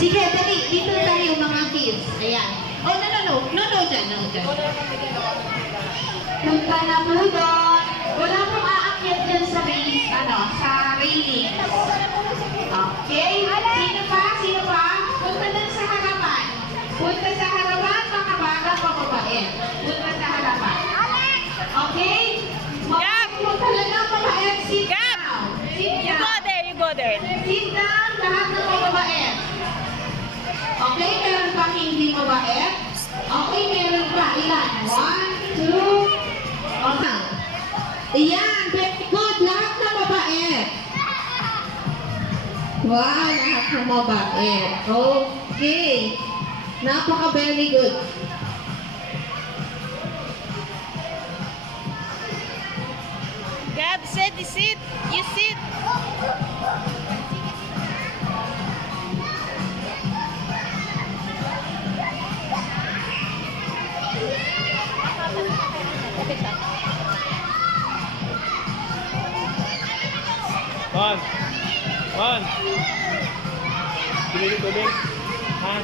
Sige, dali. Dito tayo mga kids. Ayan. Oh, no, dyan. Punta na po doon. Wala pong aakyat dyan sa base, sa railing. Okay? Sino pa? Punta dun sa harapan. Punta sa harapan, mga bata pa babae. Punta sa harapan. Okay? Punta talaga babae. Sit down. You go there. Sit down, lahat ng mga babae. Okay, meron pa hindi babae? Okay, meron pa. Ilan? 1, 2, okay. Ayan, very good. Lahat ng babae. Wow, lahat ng babae. Okay. Napaka-very good. Gab said you sit. You sit. On. Tubig. Ha?